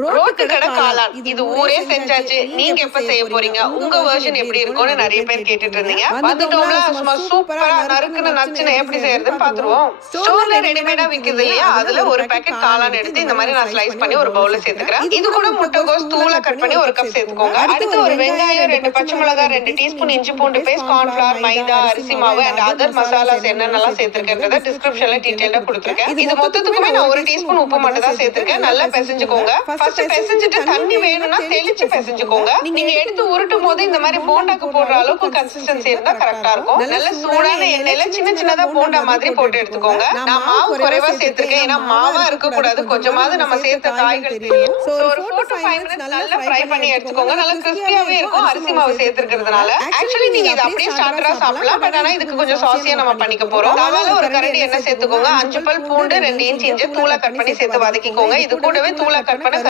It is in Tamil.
ரோட்டு கடை காளான் இது ஊரே செஞ்சாச்சு. நீங்க எப்ப செய்ய போறீங்க? உங்க வெர்ஷன் எப்படி இருக்கும்னு நிறைய பேர் கேட்டுட்டு இருந்தீங்க. வந்துட்டோம்ல, சும்மா சூப்பரா நச்சுன்னு எப்படி செய்யறதுன்னு பாத்துருவோம். ஸ்டோர்ல ரெடிமேடா விக்குது இல்லையா, அதுல ஒரு பேக்கெட் காளான் எடுத்து இந்த மாதிரி நான் ஸ்லைஸ் பண்ணி ஒரு பவுல்ல சேர்த்துக்கிறேன். இது கூட முட்டைகோஸ் தூளா கட் பண்ணி ஒரு கப் சேர்த்துக்கோங்க. அடுத்து ஒரு வெங்காயம், 2 பச்சை மிளகாய், 2 டீஸ்பூன் இஞ்சி பூண்டு பேஸ்ட், கார்ன்ஃபிளவர், மைதா, அரிசி மாவு அண்ட் அதர் மசாலாஸ் என்னென்னலாம் சேர்த்திருக்கேன்றத டிஸ்கிரிப்ஷன்ல டீடைலா கொடுத்திருக்கேன். இது மொத்தத்துக்குமே நான் 1 டீஸ்பூன் உப்பு மட்டும் தான் சேர்த்திருக்கேன். நல்லா பிசைஞ்சுக்கோங்க. ஃபர்ஸ்ட் பிசைஞ்சிட்டு தண்ணி வேணும்னா தெளிச்சு பிசைஞ்சுக்கோங்க. நீங்க எடுத்து உருட்டும் போது இந்த மாதிரி போண்டாக்கு போடுற அளவுக்கு கன்சிஸ்டன்சி இருந்தா கரெக்டா இருக்கும். நல்ல சூடான எண்ணெயில சின்னதா போண்டா மாதிரி போட்டு எடுத்துக்கோங்க. நான் மாவு குறைவா சேர்த்திருக்கேன், ஏன்னா மாவா இருக்க கூடாது. கொஞ்சமாவது நம்ம சேர்த்த காய்கள் தெரியும். ஒரு 4 to 5 minutes நல்லா ஃப்ரை பண்ணி எடுத்துக்கோங்க. நல்லா கிறிஸ்பியாவே இருக்கும் அரிசி மாவு சேர்த்திருக்கிறதுனால. ஆக்சுவலி நீங்க இதை அப்படியே ஸ்டார்டரா சாப்பிடலாம், பட் ஆனா இதுக்கு கொஞ்சம் சாசியா நம்ம பண்ணிக்க போறோம். தவால ஒரு கரண்டி எண்ணெய் சேர்த்துக்கோங்க. 5 பல் பூண்டு, 2 இன்ச் இஞ்சி தூளா கட் பண்ணி சேர்த்து வதக்கிக்கோங்க. இது கூடவே தூளா கட் பண்ண